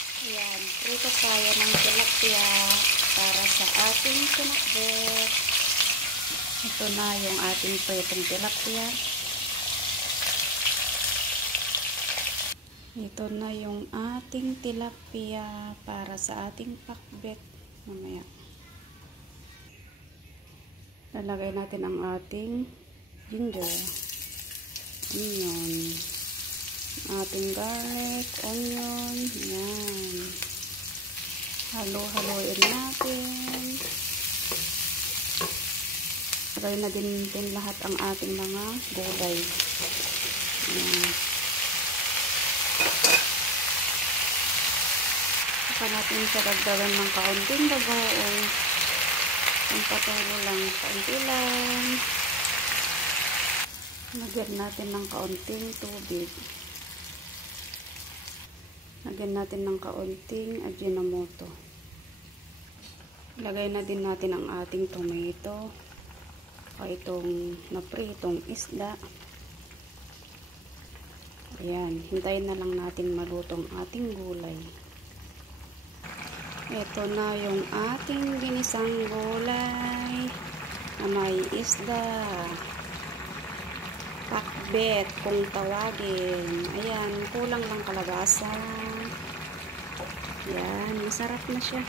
Ayan, prito tayo ng tilapia para sa ating pinakbet. Ito na yung ating pritong tilapia. Ito na yung ating tilapia para sa ating pakbet. Mamaya. Lalagay natin ang ating ginger, onion, ating garlic, onion, yan. Halo-haloin natin. Lagay na din lahat ang ating mga gulay. Yan. Saka natin siya dagdagan ng kaunting bagoong. Ang patulo lang, kaunti lang. Lagyan natin ng kaunting tubig. Lagyan natin ng kaunting Ajinomoto. Lagay na din natin ang ating tomato o itong napritong isda. Ayan, hintayin na lang natin malutong ating gulay. Ito na yung ating ginisang gulay na may isda. Pakbet kung tawagin. Ayan, kulang lang kalabasa. Yan, masarap na siya.